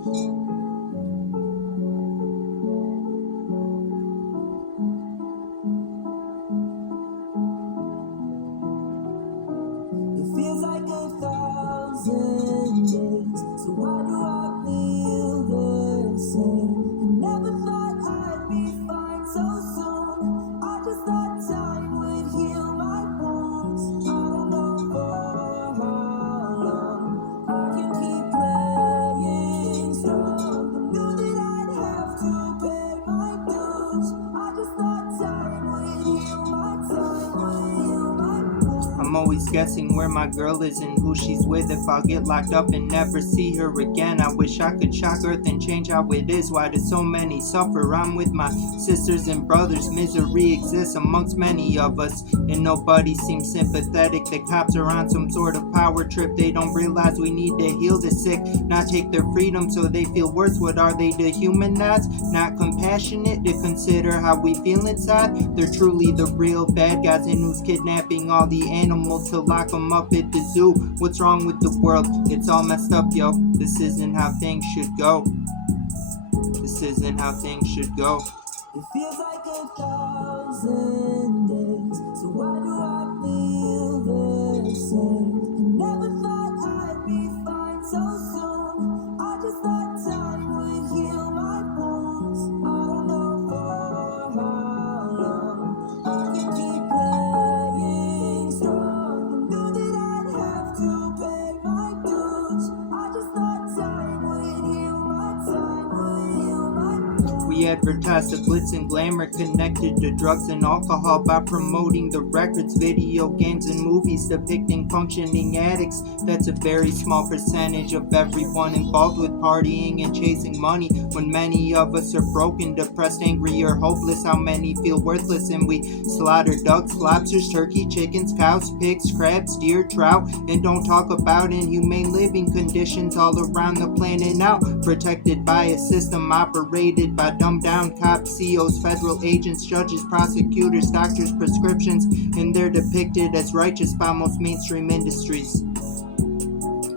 It feels like 1,000 days, so why do I feel the same? I never thought I'd be fine so soon. I just thought time would heal my wounds. I don't know for how long I can keep playing strong. I knew that I'd have to pay my dues. I just thought time would heal my time would heal my wounds. I'm always guessing where my girl is and who she's with. If I'll get locked up and never see her again, I wish I could shock earth and change how it is. Why do so many suffer? I'm with my sisters and brothers. Misery exists amongst many of us, and nobody seems sympathetic. The cops are on some sort of power trip. They don't realize we need to heal the sick, not take their freedom so they feel worse. What are they, dehumanize? Not compassionate to consider how we feel inside? They're truly the real bad guys, and who's kidnapping all the animals to lock them up at the zoo? What's wrong with the world? It's all messed up, yo. This isn't how things should go. This isn't how things should go. It feels like 1,000 days, so why do I feel the same? I never thought I'd be fine so soon. I just thought time would heal my wounds. I don't know for how long I can keep playing strong. I knew that I'd have to pay my dues. I just thought time would heal my time would heal my wounds. We advertise the glitz and glamour connected to drugs and alcohol by promoting the records, video games, and movies depicting functioning addicts. That's a very small percentage of everyone involved with partying and chasing money. When many of us are broken, depressed, angry, or hopeless, how many feel worthless? And we slaughter ducks, lobsters, turkey, chickens, cows, pigs, crabs, deer, trout, and don't talk about inhumane living conditions all around the planet now, protected by a system operated by dumbed down cops, CEOs, federal agents, judges, prosecutors, doctors, prescriptions, and they're depicted as righteous by most mainstream industries.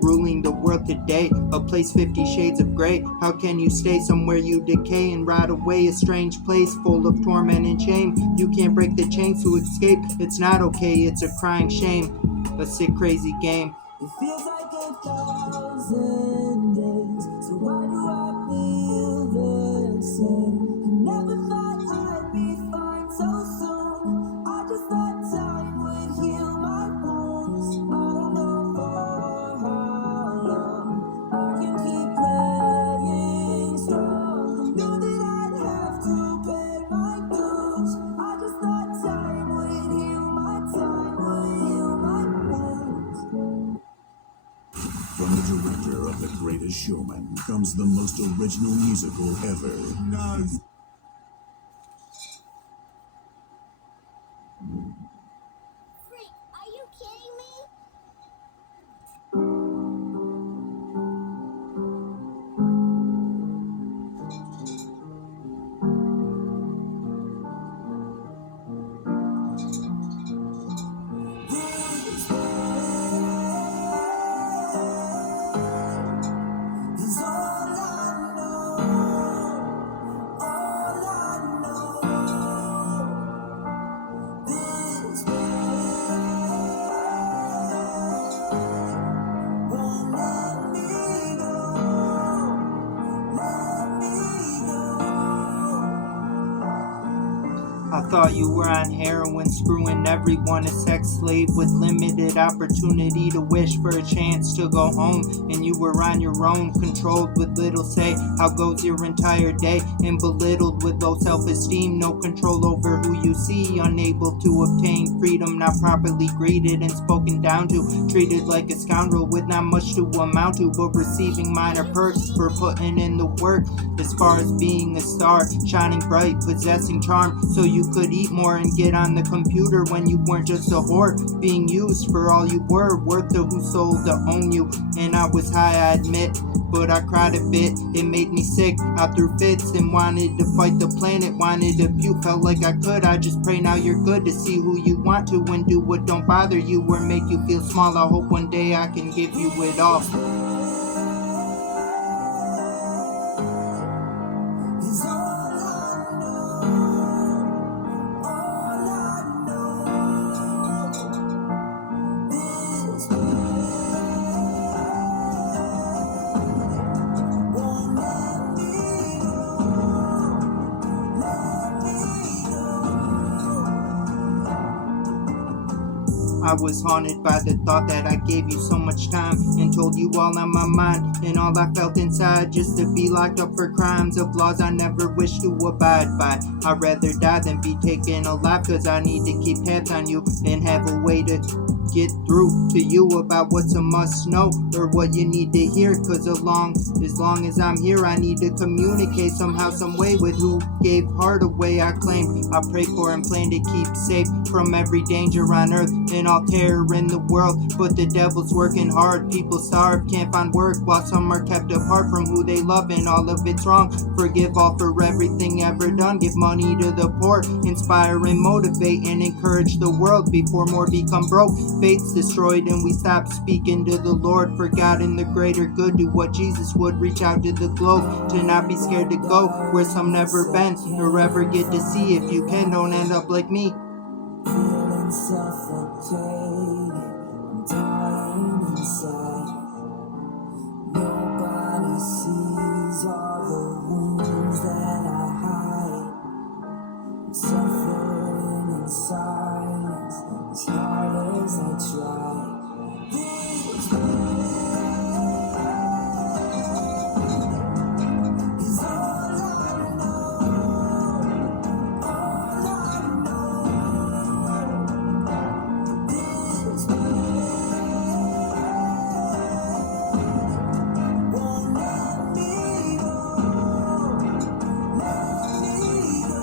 Ruling the world today, a place 50 shades of gray. How can you stay somewhere you decay and rot away? A strange place full of torment and shame. You can't break the chains to escape. It's not okay, it's a crying shame. A sick, crazy game. It feels like 1,000 days, so why do I feel the same? I never thought I'd be fine so soon. I just thought time would heal my wounds. I don't know for how long I can keep playing strong. I knew that I'd have to pay my dues. I just thought time would heal my time would heal my wounds. From the director of The Greatest Showman comes the most original musical ever. No. Freak, are you kidding me? Is all I know, all I know. This won't let me go, let me go. I thought you were on heroin, screwing everyone a sex slave with limited opportunity to wish for a chance to go home. And you were on your own, controlled with little say. How goes your entire day? And belittled with low self-esteem, no control over who you see. Unable to obtain freedom, not properly greeted and spoken down to. Treated like a scoundrel with not much to amount to, but receiving minor perks for putting in the work. As far as being a star, shining bright, possessing charm, so you could eat more and get on the computer when you weren't just a whore, being used for all you were, worth to who sold to own you. And I was high, I admit, but I cried a bit, it made me sick. I threw fits and wanted to fight the planet, wanted to puke, felt like I could. I just pray now you're good to see who you want to and do what don't bother you or make you feel small. I hope one day I can give you it all. I was haunted by the thought that I gave you so much time and told you all on my mind and all I felt inside, just to be locked up for crimes of laws I never wish to abide by. I'd rather die than be taken alive, cause I need to keep tabs on you and have a way to get through to you about what's a must know or what you need to hear, cause as long as I'm here I need to communicate somehow, some way with who gave heart away. I claim, I pray for and plan to keep safe from every danger on earth and all terror in the world, but the devil's working hard. People starve, can't find work, while some are kept apart from who they love, and all of it's wrong. Forgive all for everything ever done, give money to the poor, inspire and motivate and encourage the world before more become broke. Faith's destroyed and we stop speaking to the Lord, forgotten the greater good. Do what Jesus would, reach out to the globe, to not be scared to go where some never been or ever get to see. If you can, don't end up like me. Feeling suffocated, I'm dying inside. Nobody sees all the wounds that I hide. I'm suffering in silence as hard as I try. This pain is all I know, all I know. This pain won't let me go, let me go.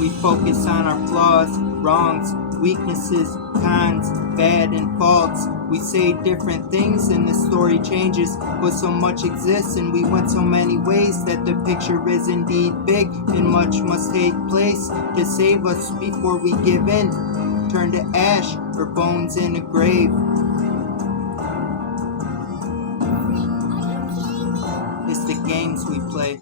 We focus on our flaws, wrongs, weaknesses, cons, bad and faults. We say different things and the story changes, but so much exists and we went so many ways that the picture is indeed big, and much must take place to save us before we give in, turn to ash or bones in a grave. It's the games we play.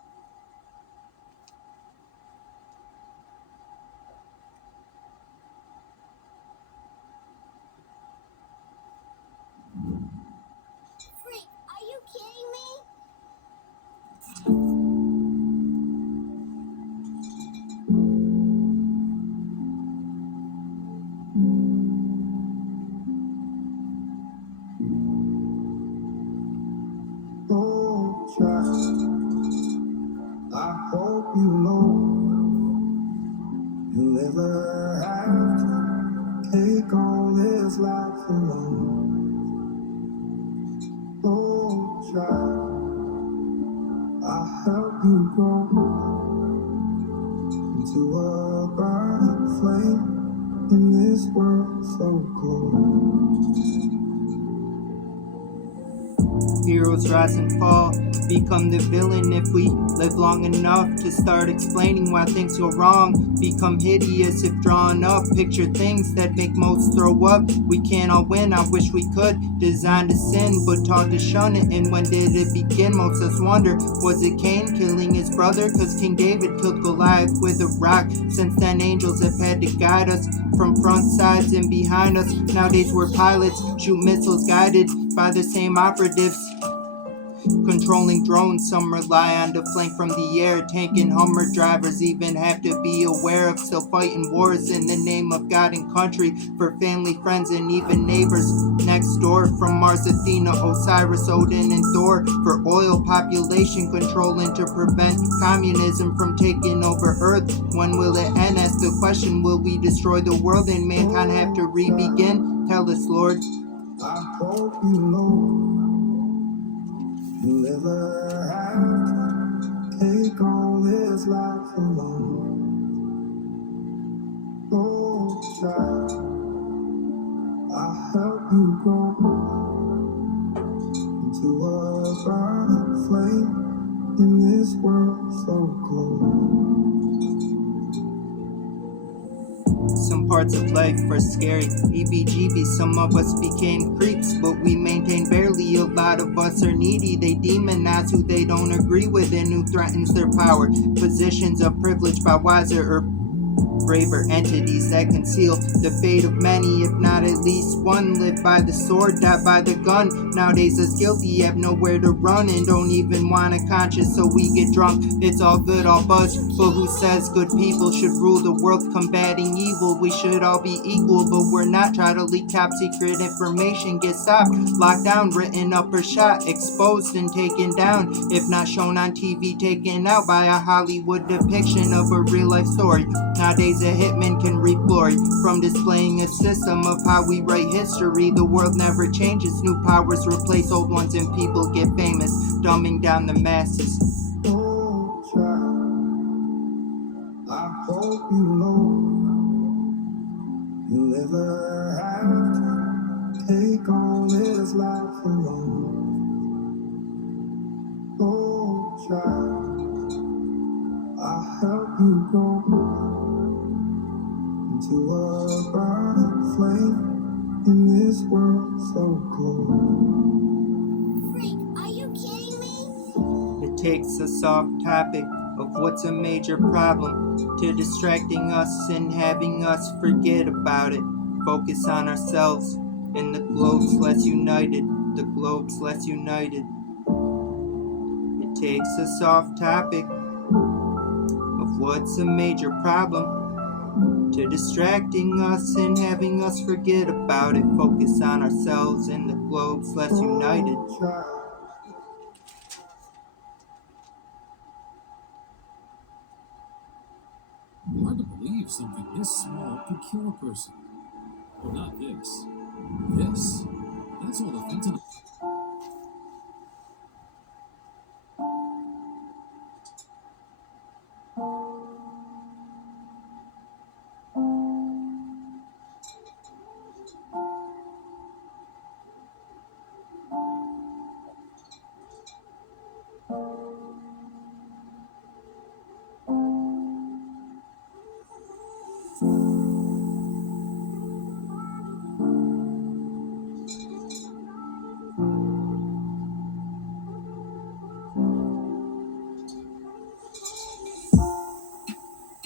Freak, are you kidding me? Oh, child, I hope you know you'll never have to take all this life alone. Oh, child, I'll help you grow into a burning flame in this world so cold. Heroes rise and fall, become the villain if we live long enough to start explaining why things go wrong. Become hideous if drawn up, picture things that make most throw up. We can't all win, I wish we could. Designed to sin, but taught to shun it. And when did it begin? Most of us wonder. Was it Cain killing his brother? Cause King David killed Goliath with a rock. Since then angels have had to guide us from front, sides, and behind us. Nowadays we're pilots, shoot missiles guided by the same operatives. Controlling drones, some rely on the flank from the air. Tank and Hummer drivers even have to be aware of still fighting wars in the name of God and country, for family, friends, and even neighbors next door. From Mars, Athena, Osiris, Odin, and Thor, for oil population control and to prevent communism from taking over Earth. When will it end? Ask the question, will we destroy the world and mankind have to re-begin? Tell us, Lord. I hope you know you'll never have to take all this life alone. Oh, child, I'll help you grow into a burning flame in this world so cold. Some parts of life are scary, EBGB, some of us became creeps, but we maintain barely. A lot of us are needy, they demonize who they don't agree with and who threatens their power. Positions of privilege by wiser or braver entities that conceal the fate of many, if not at least one. Live by the sword, die by the gun. Nowadays us guilty have nowhere to run and don't even want a conscience, so we get drunk. It's all good, all buzz, but who says good people should rule the world combating evil? We should all be equal, but we're not. Try to leak top secret information, get stopped, locked down, written up or shot, exposed and taken down. If not shown on TV, taken out by a Hollywood depiction of a real life story. Nowadays a hitman can reap glory from displaying a system of how we write history. The world never changes, new powers replace old ones and people get famous, dumbing down the masses. Oh, child, I hope you know you'll never have to take on this life alone. Oh, child, I'll help you go into a burning flame in this world so cold. Freak, are you kidding me? It takes a soft topic of what's a major problem to distracting us and having us forget about it. Focus on ourselves, and the globe's less united. The globe's less united. It takes a soft topic of what's a major problem to distracting us and having us forget about it. Focus on ourselves, and the globe's less united. Oh, child. Hard to believe something this small could kill a person. But not this. This. That's all the fentanyl.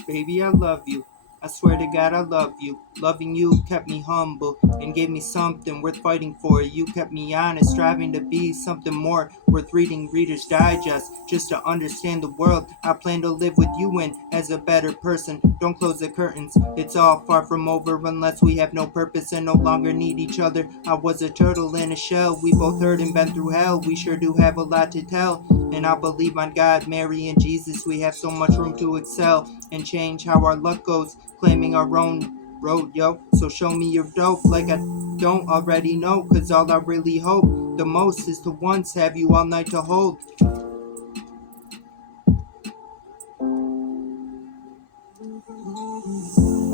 Baby, I love you. I swear to God I love you. Loving you kept me humble and gave me something worth fighting for. You kept me honest, striving to be something more worth reading Reader's Digest just to understand the world. I plan to live with you in as a better person. Don't close the curtains. It's all far from over unless we have no purpose and no longer need each other. I was a turtle in a shell. We both hurt and been through hell. We sure do have a lot to tell. And I believe on God, Mary, and Jesus. We have so much room to excel and change how our luck goes, claiming our own road, yo. So show me your dope like I don't already know, cause all I really hope the most is to once have you all night to hold.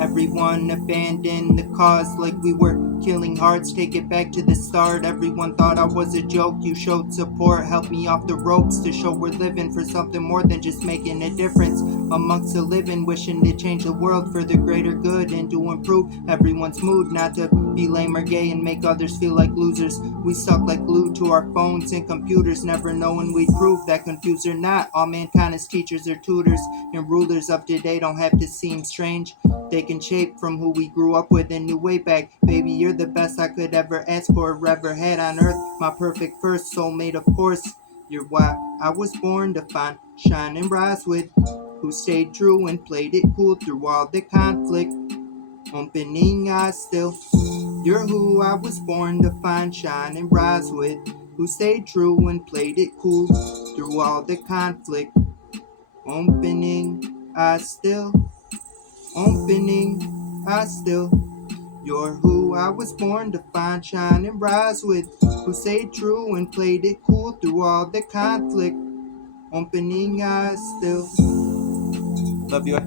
Everyone abandoned the cause like we were killing hearts. Take it back to the start. Everyone thought I was a joke. You showed support, helped me off the ropes to show we're living for something more than just making a difference amongst the living, wishing to change the world for the greater good and to improve everyone's mood, not to be lame or gay and make others feel like losers. We stuck like glued to our phones and computers, never knowing we'd prove that confused or not, all mankind is teachers or tutors, and rulers of today don't have to seem strange. They can shape from who we grew up with and knew way back. Baby, you're the best I could ever ask for or ever had on earth. My perfect first soulmate, of course. You're why I was born to find, shine and rise with. Who stayed true and played it cool through all the conflict. Opening eyes still. You're who I was born to find, shine and rise with. Who stayed true and played it cool through all the conflict. Opening eyes still. Opening eyes still. You're who I was born to find, shine and rise with. Who stayed true and played it cool through all the conflict. Opening eyes still. Love you.